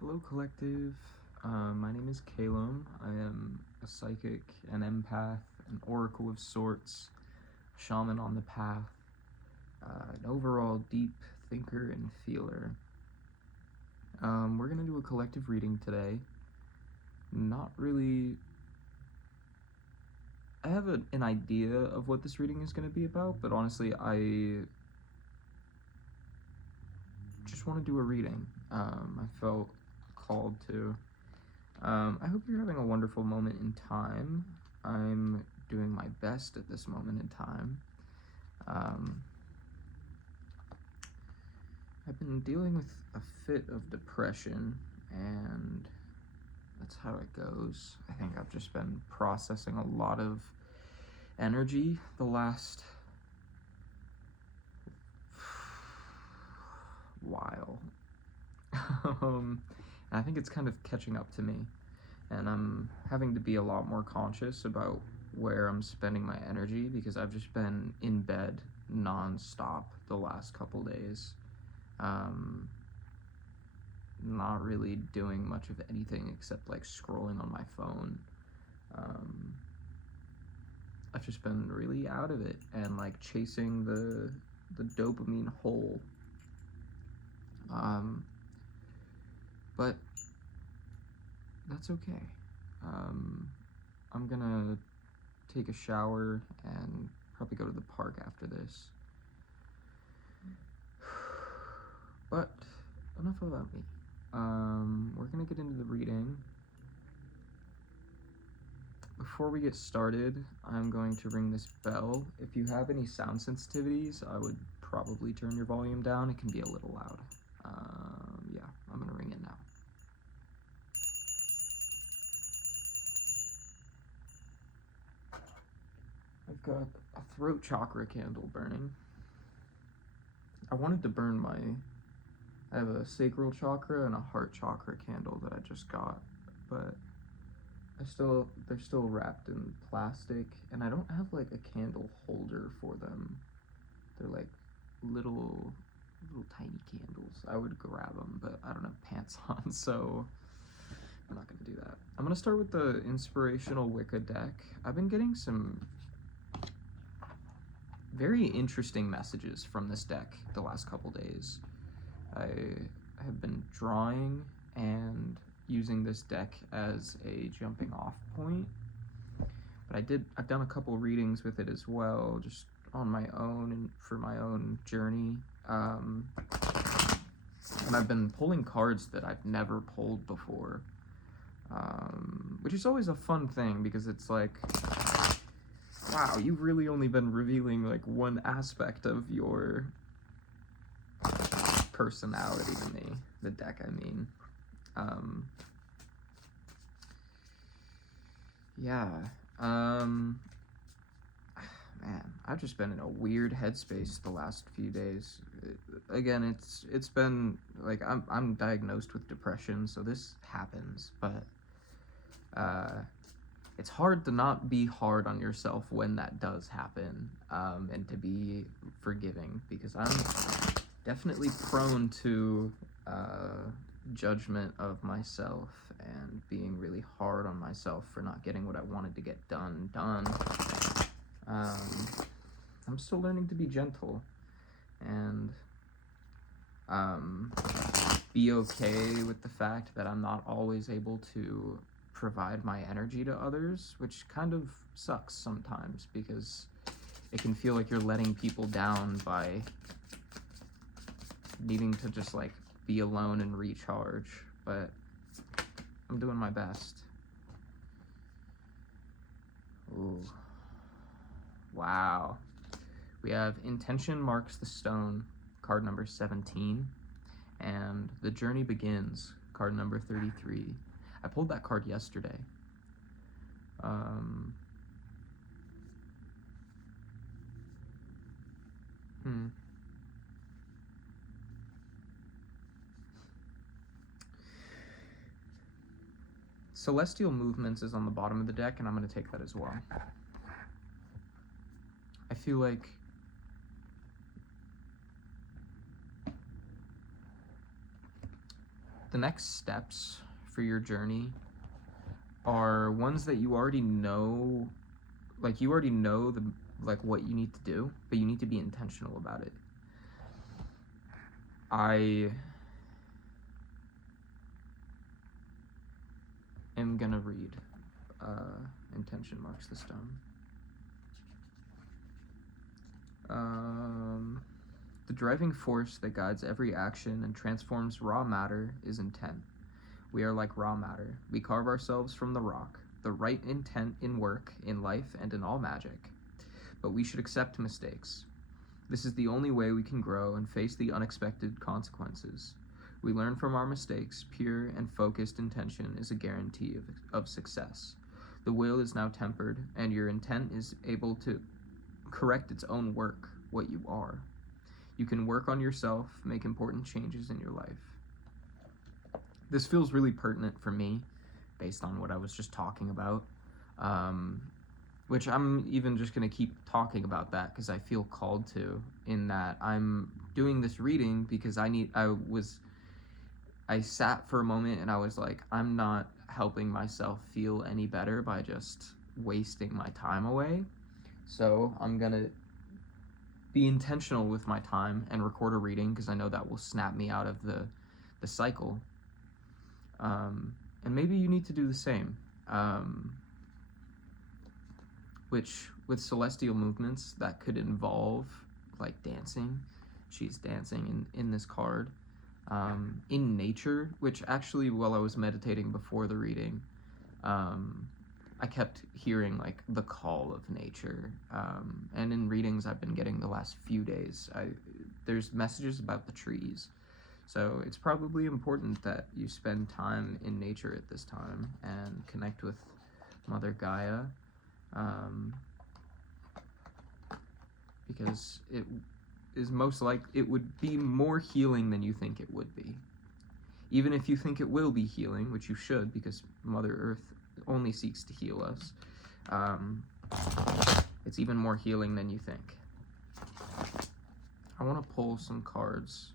Hello, collective. My name is Kaelem. I am a psychic, an empath, an oracle of sorts, shaman on the path, an overall deep thinker and feeler. We're gonna do a collective reading today. Not really. I have an idea of what this reading is gonna be about, but honestly, I just want to do a reading. I felt called to. I hope you're having a wonderful moment in time. I'm doing my best at this moment in time. I've been dealing with a fit of depression, and that's how it goes. I think I've just been processing a lot of energy the last while. And I think it's kind of catching up to me, and I'm having to be a lot more conscious about where I'm spending my energy because I've just been in bed non-stop the last couple days. Not really doing much of anything except like scrolling on my phone. I've just been really out of it and like chasing the dopamine hole. But that's okay. I'm gonna take a shower and probably go to the park after this. But enough about me. We're gonna get into the reading. Before we get started, I'm going to ring this bell. If you have any sound sensitivities, I would probably turn your volume down. It can be a little loud. Yeah, I'm gonna ring it now. I've got a throat chakra candle burning. I wanted to burn I have a sacral chakra and a heart chakra candle that I just got, but they're still wrapped in plastic, and I don't have like a candle holder for them. They're like little tiny candles. I would grab them, but I don't have pants on, so I'm not gonna do that. I'm gonna start with the inspirational Wicca deck. I've been getting some very interesting messages from this deck the last couple days. I have been drawing and using this deck as a jumping off point, but I've done a couple readings with it as well, just on my own and for my own journey. And I've been pulling cards that I've never pulled before, which is always a fun thing because it's like, wow, you've really only been revealing like one aspect of your personality to me. The deck, I mean. Yeah. Man, I've just been in a weird headspace the last few days. Again, it's been like I'm diagnosed with depression, so this happens, but it's hard to not be hard on yourself when that does happen, and to be forgiving, because I'm definitely prone to judgment of myself and being really hard on myself for not getting what I wanted to get done. I'm still learning to be gentle and be okay with the fact that I'm not always able to provide my energy to others, which kind of sucks sometimes because it can feel like you're letting people down by needing to just like be alone and recharge, but I'm doing my best. Ooh. Wow. We have Intention Marks the Stone, card number 17, and The Journey Begins, card number 33. I pulled that card yesterday. Celestial Movements is on the bottom of the deck, and I'm going to take that as well. I feel like the next steps for your journey are ones that you already know, like you already know what you need to do, but you need to be intentional about it. I am gonna read Intention Marks the Stone. The driving force that guides every action and transforms raw matter is intent. We are like raw matter. We carve ourselves from the rock, the right intent in work, in life, and in all magic. But we should accept mistakes. This is the only way we can grow and face the unexpected consequences. We learn from our mistakes. Pure and focused intention is a guarantee of success. The will is now tempered, and your intent is able to correct its own work, what you are. You can work on yourself, make important changes in your life. This feels really pertinent for me, based on what I was just talking about, which I'm even just going to keep talking about that because I feel called to, in that I'm doing this reading because I sat for a moment and I was like, I'm not helping myself feel any better by just wasting my time away. So I'm going to be intentional with my time and record a reading because I know that will snap me out of the cycle. And maybe you need to do the same. Which, with celestial movements, that could involve, like, dancing. She's dancing in this card. In nature, which actually, while I was meditating before the reading, I kept hearing, like, the call of nature. And in readings I've been getting the last few days, there's messages about the trees. So it's probably important that you spend time in nature at this time and connect with Mother Gaia, because it is it would be more healing than you think it would be. Even if you think it will be healing, which you should, because Mother Earth only seeks to heal us, it's even more healing than you think. I want to pull some cards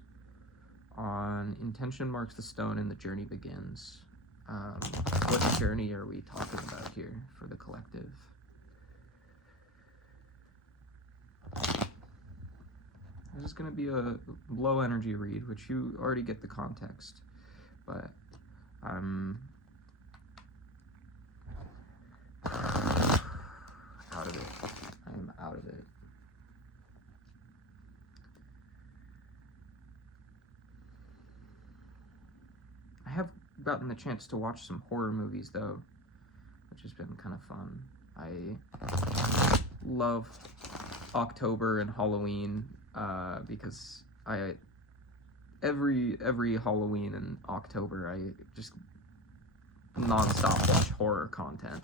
on Intention Marks the Stone and the Journey Begins. What journey are we talking about here for the collective? This is going to be a low energy read, which you already get the context, but I'm out of it. I am out of it. I have gotten the chance to watch some horror movies, though, which has been kind of fun. I love October and Halloween, because every Halloween and October I just non-stop watch horror content.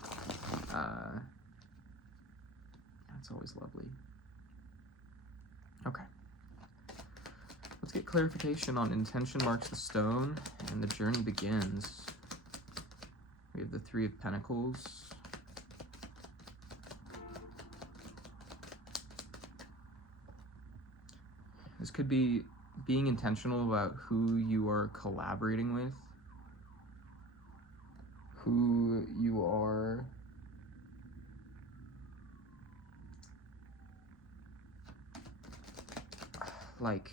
That's always lovely. Okay. Let's get clarification on Intention Marks the Stone and the Journey Begins. We have the Three of Pentacles. This could be being intentional about who you are collaborating with, who you are like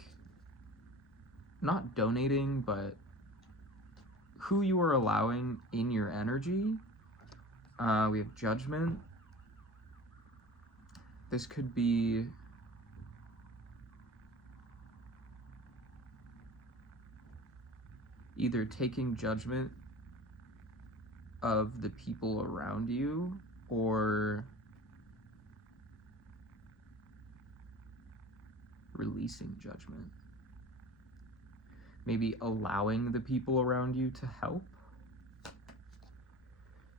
not donating, but who you are allowing in your energy. We have Judgment. This could be either taking judgment of the people around you or releasing judgment. Maybe allowing the people around you to help.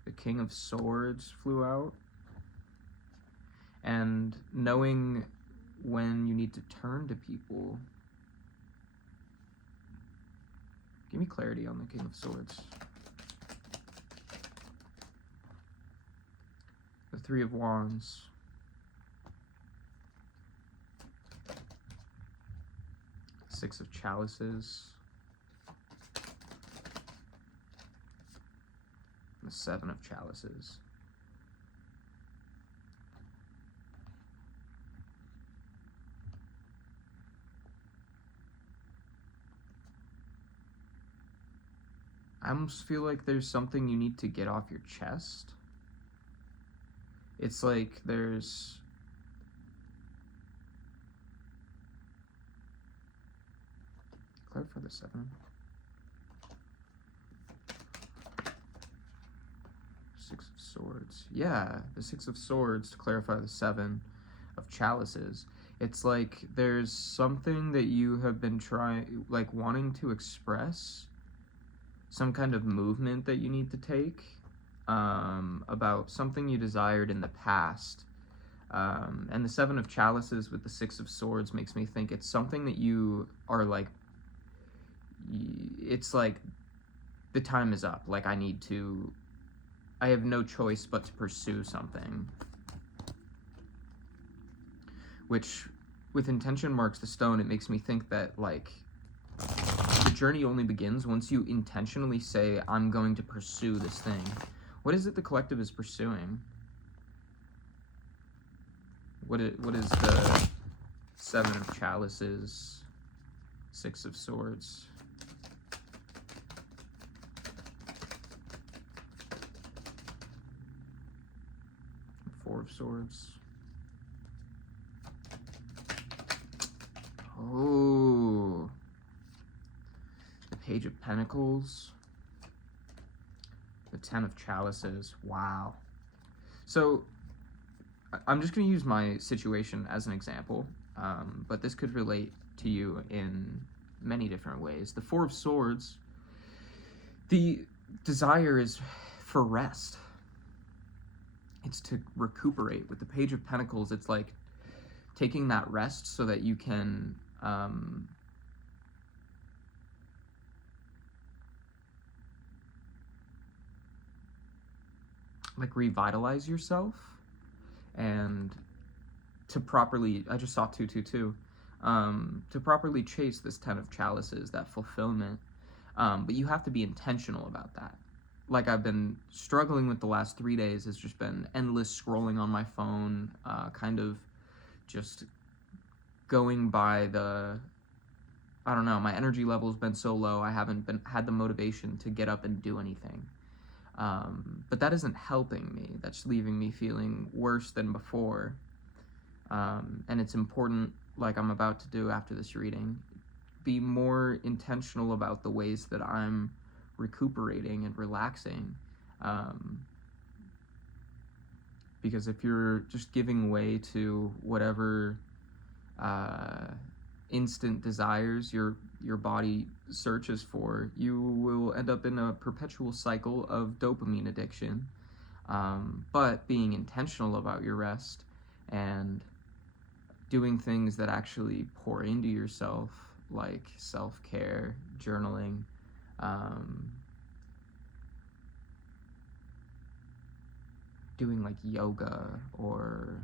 The King of Swords flew out. And knowing when you need to turn to people. Give me clarity on the King of Swords. The Three of Wands. Six of Chalices. The Seven of Chalices. I almost feel like there's something you need to get off your chest. It's like there's... Clarify the 7. 6 of Swords. Yeah, the 6 of Swords to clarify the 7 of Chalices. It's like there's something that you have been trying, like wanting to express, some kind of movement that you need to take about something you desired in the past. And the 7 of Chalices with the 6 of Swords makes me think it's something that you are like, it's like the time is up. Like I have no choice but to pursue something. Which, with intention marks the stone, it makes me think that like the journey only begins once you intentionally say, I'm going to pursue this thing. What is it the collective is pursuing? What is the 7 of Chalices, 6 of Swords? 4 of Swords. Oh, the Page of Pentacles, the 10 of Chalices. Wow. So I'm just going to use my situation as an example, but this could relate to you in many different ways. The 4 of Swords, the desire is for rest. It's to recuperate. With the Page of Pentacles, it's like taking that rest so that you can like revitalize yourself and to properly, I just saw 222, to properly chase this 10 of Chalices, that fulfillment. But you have to be intentional about that. Like I've been struggling with the last 3 days has just been endless scrolling on my phone, kind of just going by the, I don't know, my energy level's been so low, I haven't had the motivation to get up and do anything. But that isn't helping me. That's leaving me feeling worse than before. And it's important, like I'm about to do after this reading, be more intentional about the ways that I'm recuperating and relaxing. Because if you're just giving way to whatever instant desires your body searches for, you will end up in a perpetual cycle of dopamine addiction. But being intentional about your rest and doing things that actually pour into yourself, like self-care, journaling, doing like yoga or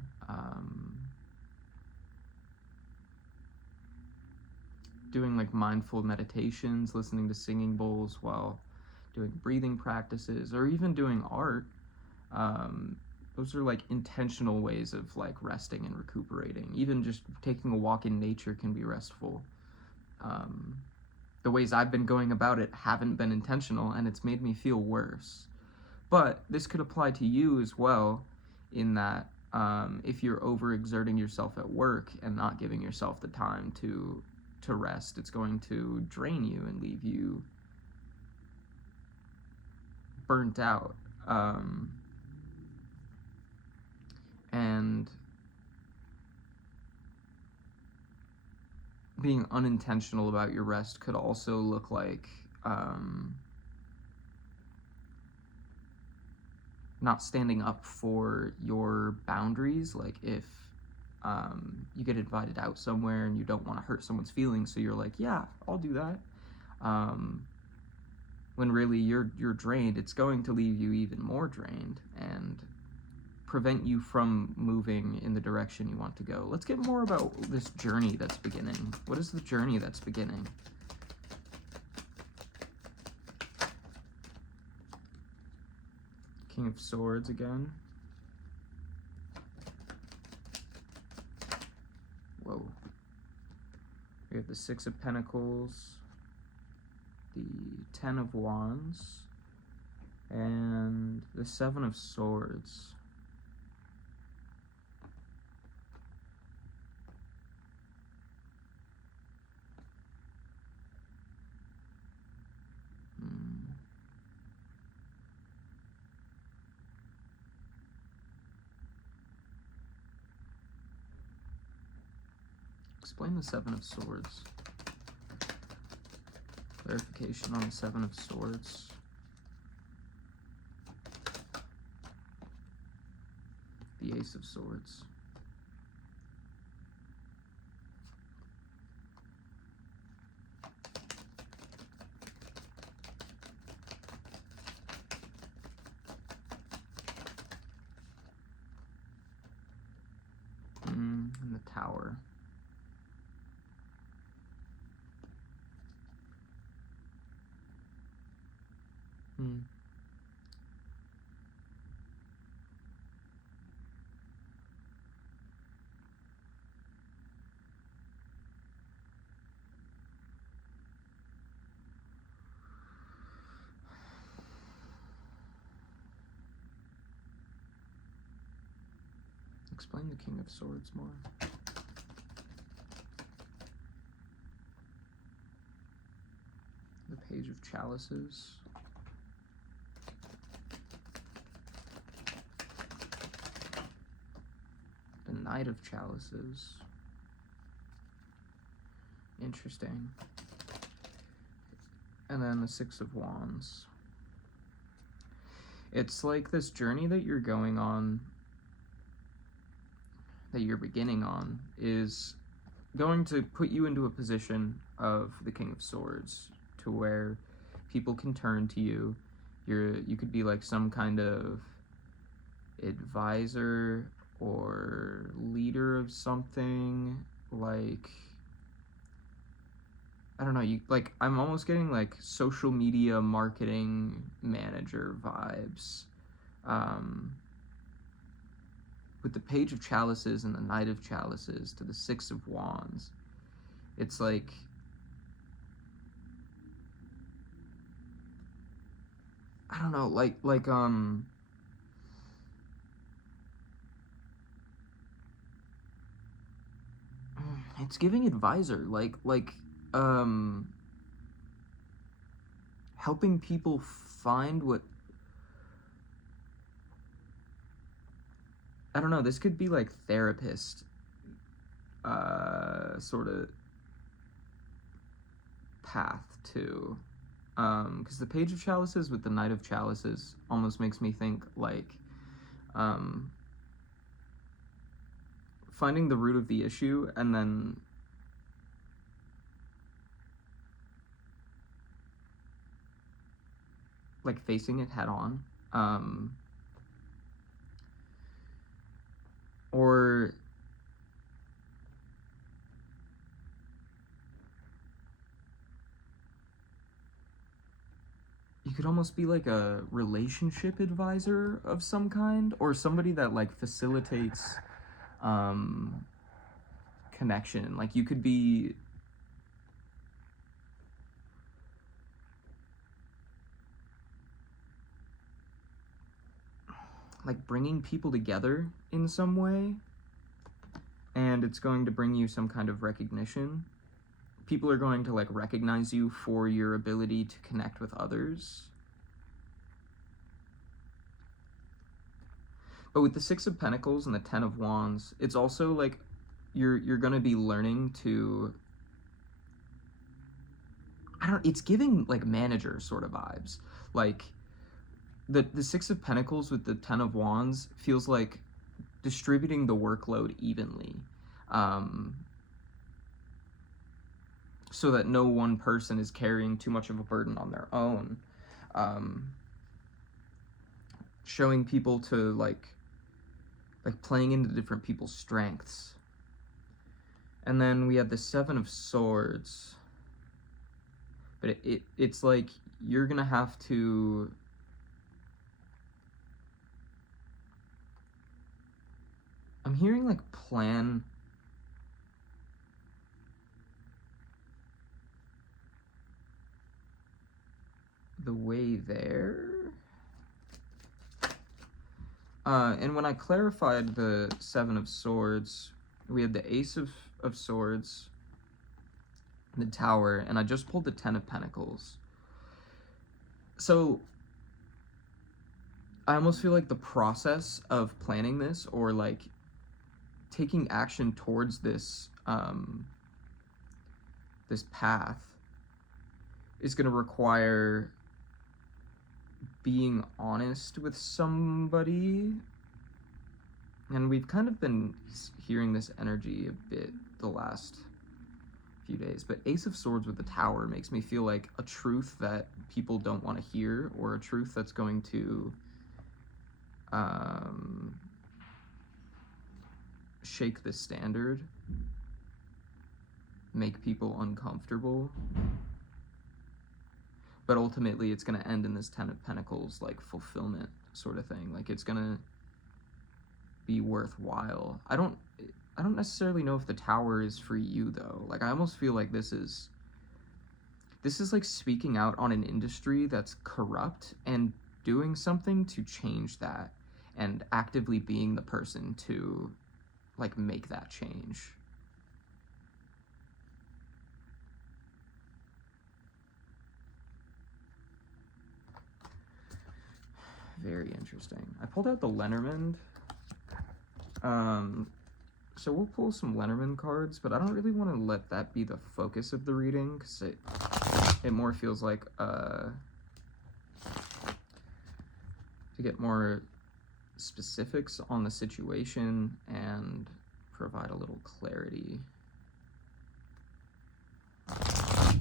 doing like mindful meditations, listening to singing bowls while doing breathing practices, or even doing art. Those are like intentional ways of like resting and recuperating. Even just taking a walk in nature can be restful. The ways I've been going about it haven't been intentional, and it's made me feel worse. But this could apply to you as well, in that if you're overexerting yourself at work and not giving yourself the time to rest, it's going to drain you and leave you burnt out. And being unintentional about your rest could also look like not standing up for your boundaries. Like if you get invited out somewhere and you don't want to hurt someone's feelings, so you're like, yeah, I'll do that. When really you're drained, it's going to leave you even more drained and prevent you from moving in the direction you want to go. Let's get more about this journey that's beginning. What is the journey that's beginning? King of Swords again. Whoa. We have the Six of Pentacles, the Ten of Wands, and the Seven of Swords. Explain the Seven of Swords. Clarification on the Seven of Swords. The Ace of Swords. And the Tower. Explain the King of Swords more. The Page of Chalices. The Knight of Chalices. Interesting. And then the Six of Wands. It's like this journey that you're going on, that you're beginning on, is going to put you into a position of the King of Swords, to where people can turn to you. You could be like some kind of advisor or leader of something, like, I don't know, I'm almost getting like social media marketing manager vibes. With the Page of Chalices and the Knight of Chalices to the Six of Wands, it's like, I don't know, it's giving advisor, helping people find what, I don't know, this could be like therapist, sort of path too. Because the Page of Chalices with the Knight of Chalices almost makes me think like, finding the root of the issue and then like facing it head on. Or you could almost be like a relationship advisor of some kind, or somebody that like facilitates connection. Like you could be like bringing people together in some way, and it's going to bring you some kind of recognition. People are going to like recognize you for your ability to connect with others. But with the Six of Pentacles and the Ten of Wands, it's also like you're going to be learning to, it's giving like manager sort of vibes. Like the Six of Pentacles with the Ten of Wands feels like distributing the workload evenly, so that no one person is carrying too much of a burden on their own. Showing people to like playing into different people's strengths. And then we have the Seven of Swords. But it's like you're gonna have to I'm hearing like plan. The way there. And when I clarified the Seven of Swords, we had the Ace of Swords, the Tower, and I just pulled the Ten of Pentacles. So I almost feel like the process of planning this, or like taking action towards this this path, is going to require being honest with somebody. And we've kind of been hearing this energy a bit the last few days, but Ace of Swords with the Tower makes me feel like a truth that people don't want to hear, or a truth that's going to shake the standard, make people uncomfortable, but ultimately it's going to end in this Ten of Pentacles, like fulfillment sort of thing. Like it's going to be worthwhile. I don't necessarily know if the Tower is for you though. Like I almost feel like this is like speaking out on an industry that's corrupt and doing something to change that, and actively being the person to like make that change. Very interesting. I pulled out the Lenormand. So we'll pull some Lenormand cards, but I don't really want to let that be the focus of the reading, because it more feels like to get more specifics on the situation and provide a little clarity. I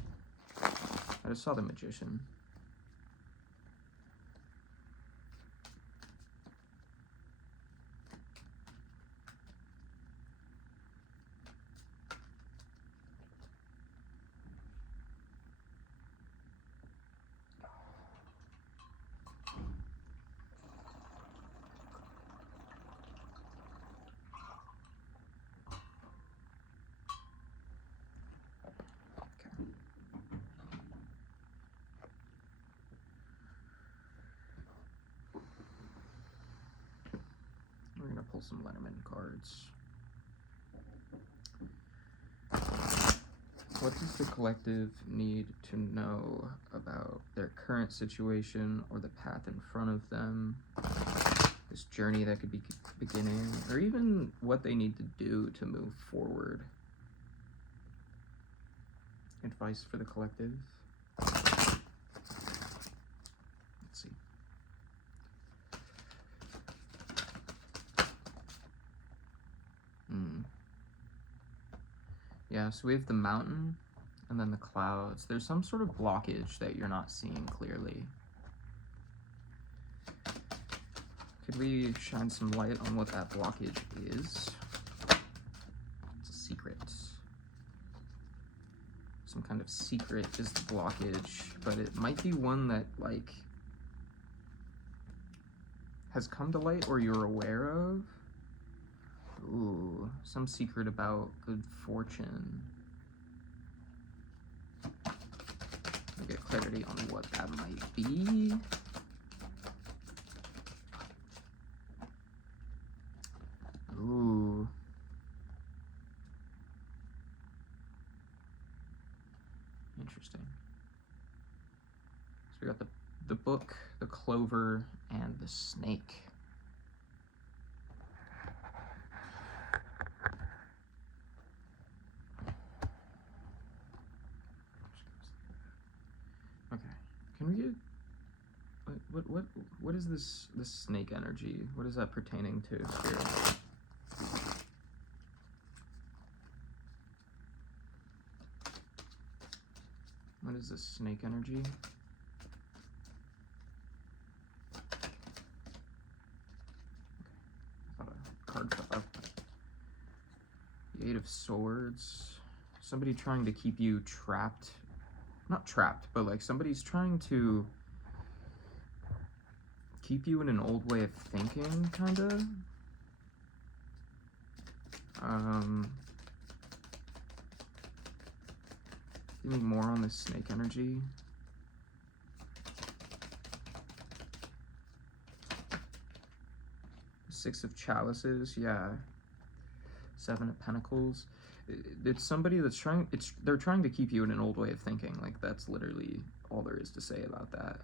just saw the Magician. We're gonna pull some Lenormand cards. What does the collective need to know about their current situation or the path in front of them? This journey that could be beginning, or even what they need to do to move forward. Advice for the collective. Let's see. Yeah, so we have the mountain and then the clouds. There's some sort of blockage that you're not seeing clearly. Could we shine some light on what that blockage is? It's a secret. Some kind of secret is the blockage, but it might be one that, like, has come to light or you're aware of. Ooh, some secret about good fortune. We'll get clarity on what that might be. Ooh. Interesting. So we got the book, the clover, and the snake. Okay. Can we get what is this snake energy? What is that pertaining to, Spirit? What is this snake energy? I thought a card fell out. The Eight of Swords. Somebody trying to keep you trapped. Not trapped, but like somebody's trying to keep you in an old way of thinking, kinda. Give me more on this snake energy. Six of Chalices, yeah. Seven of Pentacles. It's somebody that's they're trying to keep you in an old way of thinking. Like, that's literally all there is to say about that.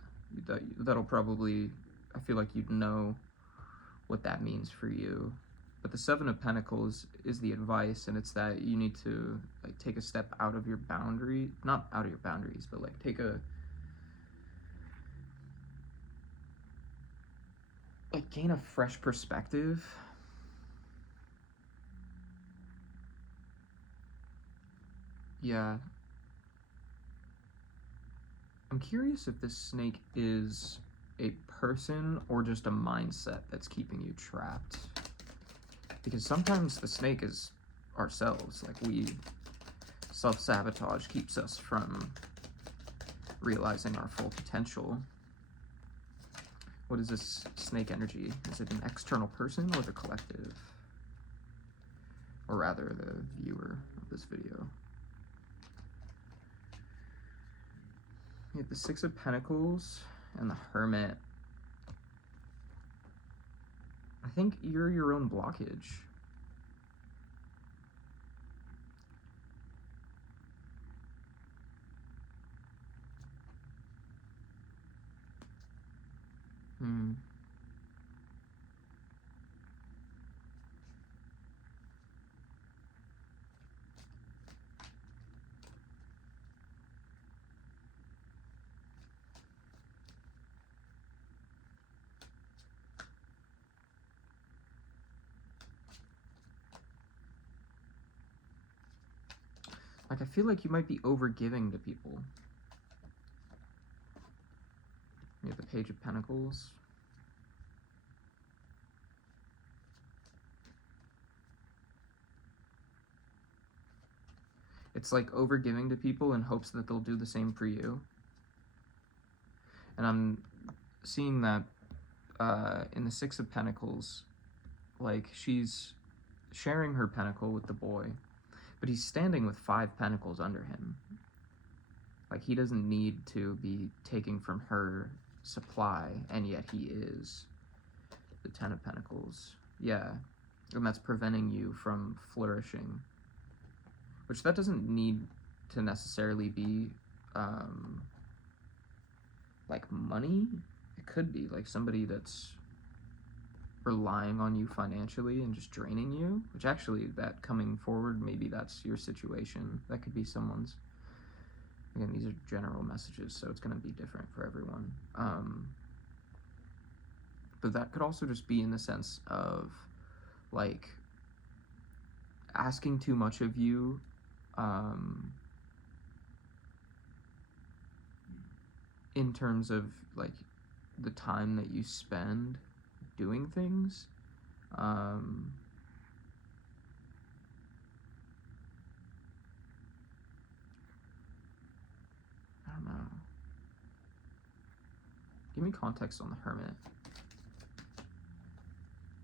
That'll probably, I feel like you'd know what that means for you. But the Seven of Pentacles is the advice, and it's that you need to, like, take a step out of your boundary, not out of your boundaries, but like gain a fresh perspective. Yeah. I'm curious if this snake is a person or just a mindset that's keeping you trapped. Because sometimes the snake is ourselves. Like, self-sabotage keeps us from realizing our full potential. What is this snake energy? Is it an external person or the collective? Or rather, the viewer of this video. You have the Six of Pentacles and the Hermit. I think you're your own blockage. Like, I feel like you might be overgiving to people. You have the Page of Pentacles. It's like overgiving to people in hopes that they'll do the same for you. And I'm seeing that in the Six of Pentacles, like, she's sharing her pentacle with the boy, but he's standing with 5 pentacles under him. Like, he doesn't need to be taking from her supply, and yet he is. The Ten of Pentacles. Yeah. And that's preventing you from flourishing. Which, that doesn't need to necessarily be, like, money. It could be, like, somebody that's relying on you financially and just draining you. Which, actually, that coming forward, maybe that's your situation. That could be someone's. Again, these are general messages, so it's going to be different for everyone. But that could also just be in the sense of, like, asking too much of you, in terms of, like, the time that you spend doing things. I don't know. Give me context on the Hermit.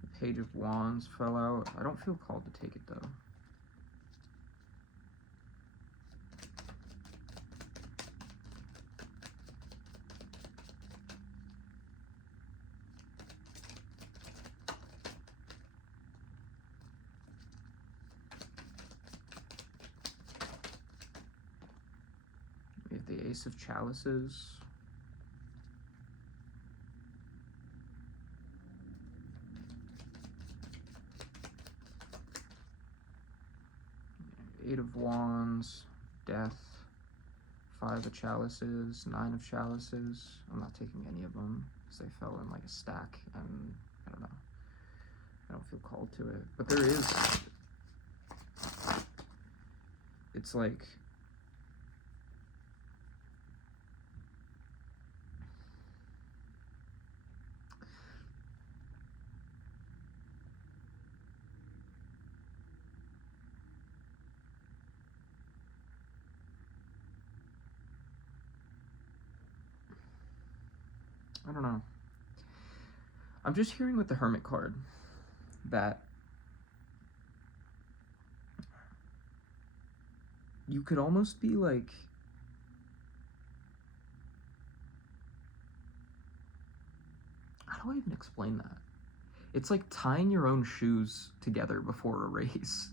The Page of Wands fell out. I don't feel called to take it, though. We have the Ace of Chalices. Eight of Wands, Death, 5 of Chalices, 9 of Chalices. I'm not taking any of them because they fell in like a stack, and I don't know. I don't feel called to it. But there is, it's like, I don't know. I'm just hearing with the Hermit card that you could almost be like, how do I even explain that? It's like tying your own shoes together before a race.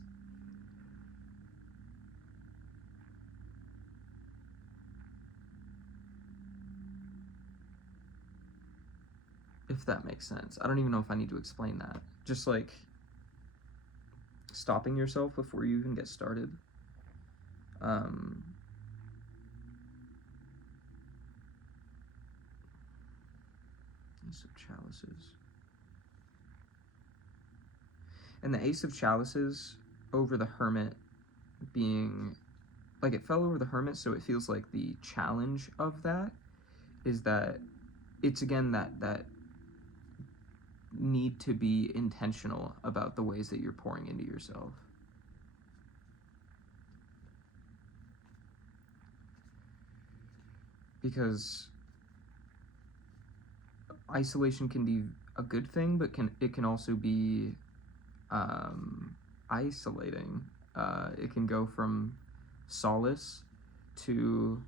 If that makes sense. I don't even know if I need to explain that. Just like stopping yourself before you even get started. Ace of Chalices. And the Ace of Chalices over the Hermit being, like, it fell over the Hermit, so it feels like the challenge of that is that it's, again, that need to be intentional about the ways that you're pouring into yourself. Because isolation can be a good thing, but it can also be isolating. It can go from solace to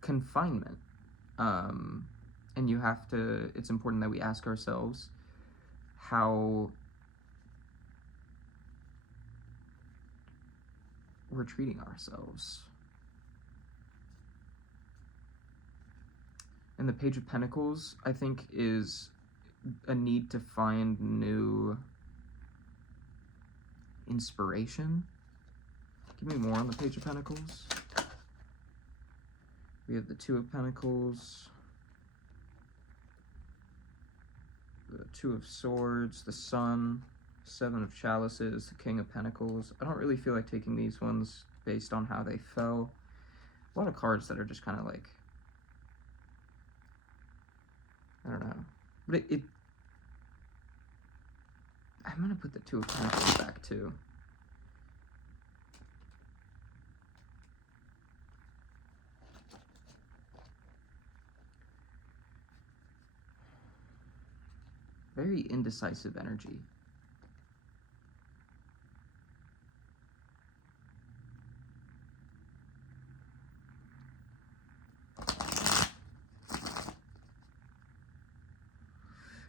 confinement. And you have to, it's important that we ask ourselves how we're treating ourselves. And the Page of Pentacles, I think, is a need to find new inspiration. Give me more on the Page of Pentacles. We have the Two of Pentacles, the Two of Swords, the Sun, Seven of Chalices, the King of Pentacles. I don't really feel like taking these ones based on how they fell. A lot of cards that are just kind of like, I don't know. But I'm going to put the Two of Pentacles back too. Very indecisive energy.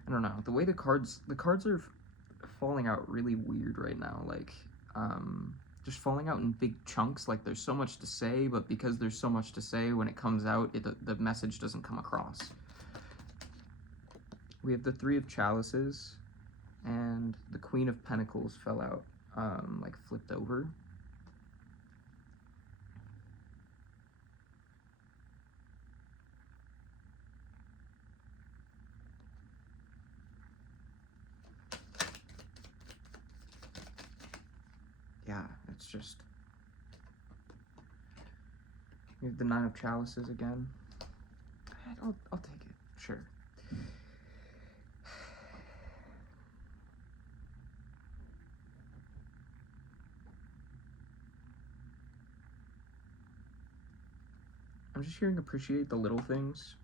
I don't know. The way the cards are falling out really weird right now. Like, just falling out in big chunks. Like, there's so much to say, but because there's so much to say, when it comes out, the message doesn't come across. We have the Three of Chalices, and the Queen of Pentacles fell out, like flipped over. Yeah, it's just... We have the Nine of Chalices again. I'll take it, sure. I'm just hearing appreciate the little things.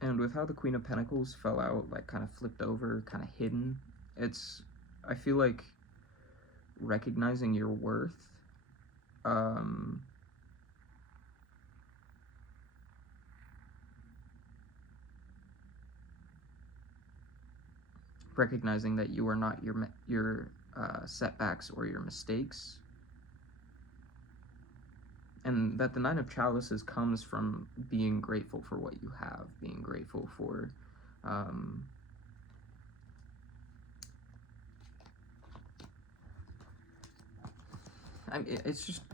And with how the Queen of Pentacles fell out, like kind of flipped over, kind of hidden, I feel like recognizing your worth, recognizing that you are not your setbacks or your mistakes, and that the Nine of Chalices comes from being grateful for what you have, being grateful for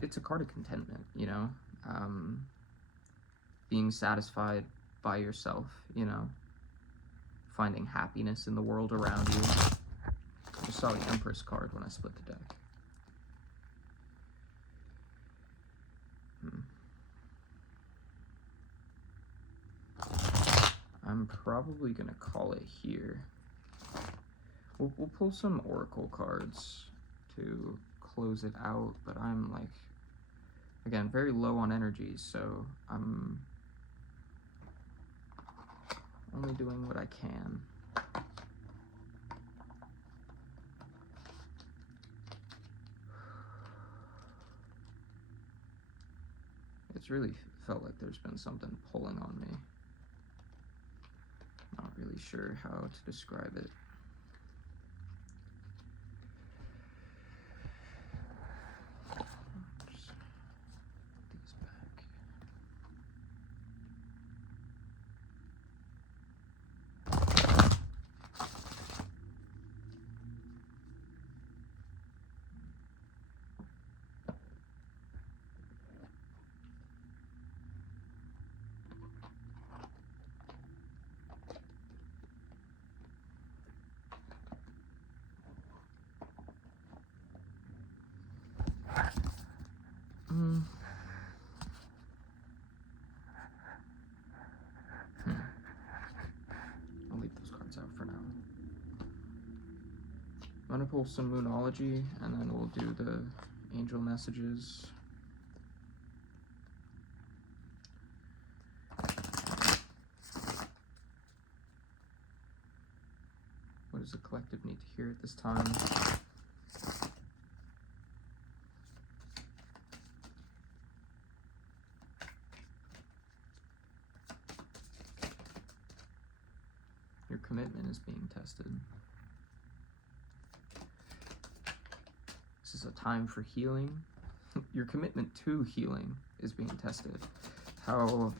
it's a card of contentment, you know, being satisfied by yourself, you know, finding happiness in the world around you. I just saw the Empress card when I split the deck. I'm probably gonna call it here. We'll pull some Oracle cards to close it out, but I'm like, again, very low on energy, so I'm only doing what I can. It's really felt like there's been something pulling on me. Not really sure how to describe it. Just these back. I'll leave those cards out for now. I'm gonna pull some Moonology, and then we'll do the angel messages. What does the collective need to hear at this time? Your commitment is being tested. This is a time for healing. Your commitment to healing is being tested. How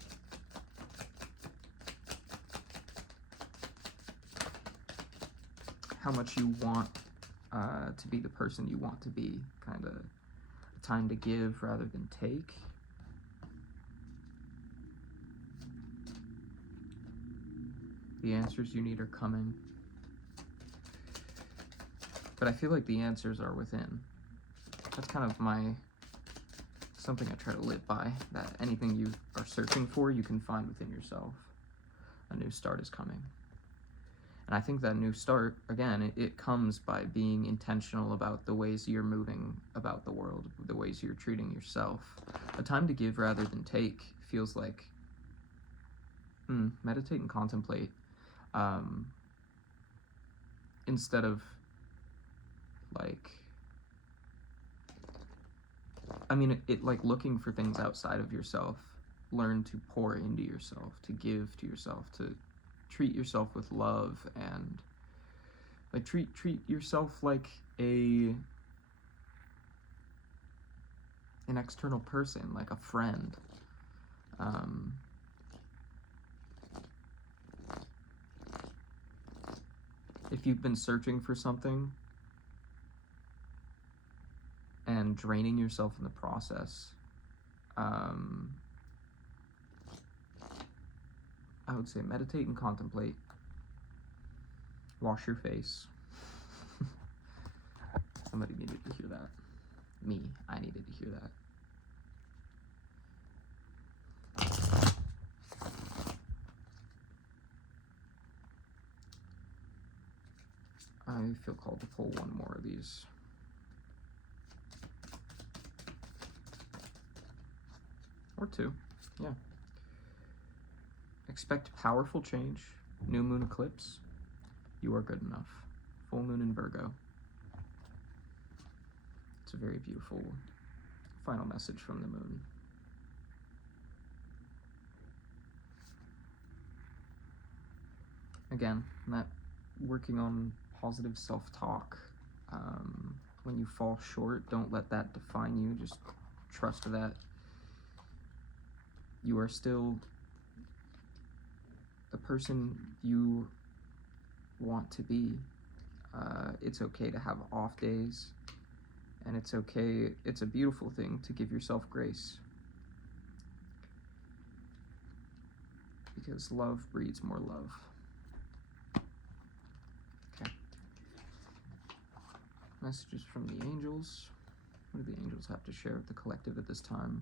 much you want to be the person you want to be. Kind of a time to give rather than take. The answers you need are coming. But I feel like the answers are within. That's kind of something I try to live by, that anything you are searching for, you can find within yourself. A new start is coming. And I think that new start, again, it comes by being intentional about the ways you're moving about the world, the ways you're treating yourself. A time to give rather than take feels like, meditate and contemplate. Instead of like, it like looking for things outside of yourself. Learn to pour into yourself, to give to yourself, to treat yourself with love, and like treat yourself like an external person, like a friend. If you've been searching for something and draining yourself in the process, I would say meditate and contemplate. Wash your face. Somebody needed to hear that. Me, I needed to hear that. I feel called to pull one more of these. Or two, yeah. Expect powerful change. New moon eclipse. You are good enough. Full moon in Virgo. It's a very beautiful final message from the moon. Again, not working on positive self-talk. When you fall short, don't let that define you. Just trust that you are still the person you want to be. It's okay to have off days, and it's okay, it's a beautiful thing to give yourself grace, because love breeds more love. Okay. Messages from the angels. What do the angels have to share with the collective at this time?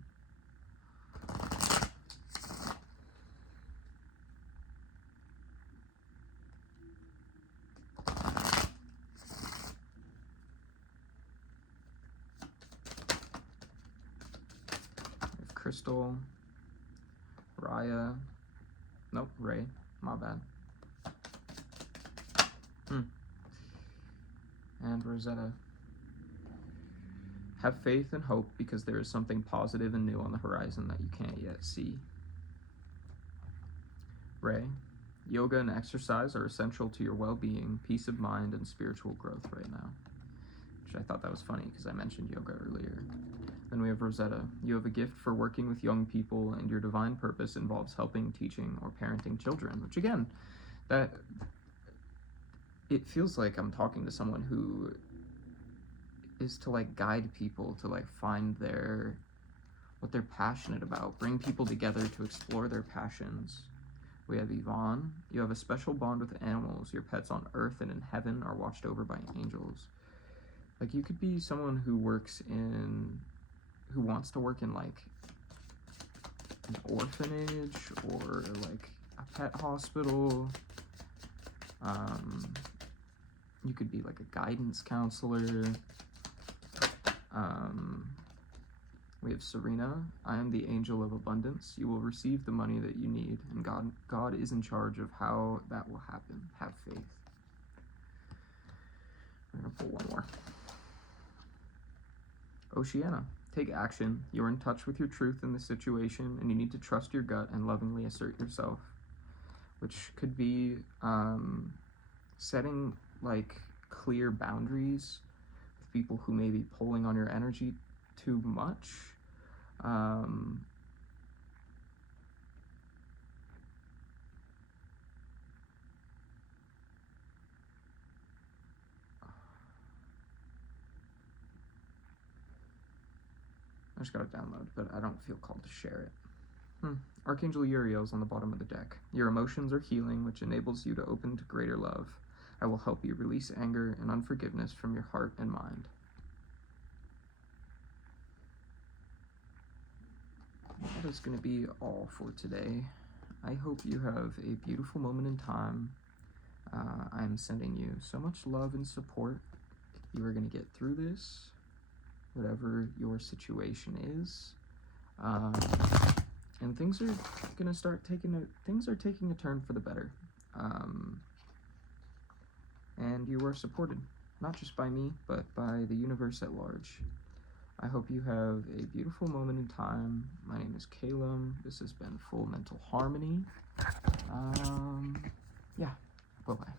Crystal, Raya, nope, Ray, my bad. And Rosetta. Have faith and hope because there is something positive and new on the horizon that you can't yet see. Ray, yoga and exercise are essential to your well-being, peace of mind, and spiritual growth right now. Which I thought that was funny because I mentioned yoga earlier. Then we have Rosetta. You have a gift for working with young people, and your divine purpose involves helping, teaching, or parenting children. Which again, that it feels like I'm talking to someone who is to like guide people to like find what they're passionate about, bring people together to explore their passions. We have Yvonne. You have a special bond with animals. Your pets on earth and in heaven are watched over by angels. Like, you could be someone who wants to work in like an orphanage or like a pet hospital. You could be like a guidance counselor. We have Serena. I am the angel of abundance. You will receive the money that you need, and God is in charge of how that will happen. Have faith. I'm gonna pull one more. Oceana. Take action. You're in touch with your truth in the situation, and you need to trust your gut and lovingly assert yourself. Which could be setting like clear boundaries with people who may be pulling on your energy too much. I just got it download, but I don't feel called to share it. Archangel Uriel's on the bottom of the deck. Your emotions are healing, which enables you to open to greater love. I will help you release anger and unforgiveness from your heart and mind. That is going to be all for today. I hope you have a beautiful moment in time. I am sending you so much love and support. You are going to get through this, whatever your situation is. And things are going to start taking a turn for the better. And you are supported, not just by me, but by the universe at large. I hope you have a beautiful moment in time. My name is Kaelem. This has been Full Mental Harmony. Yeah, bye-bye.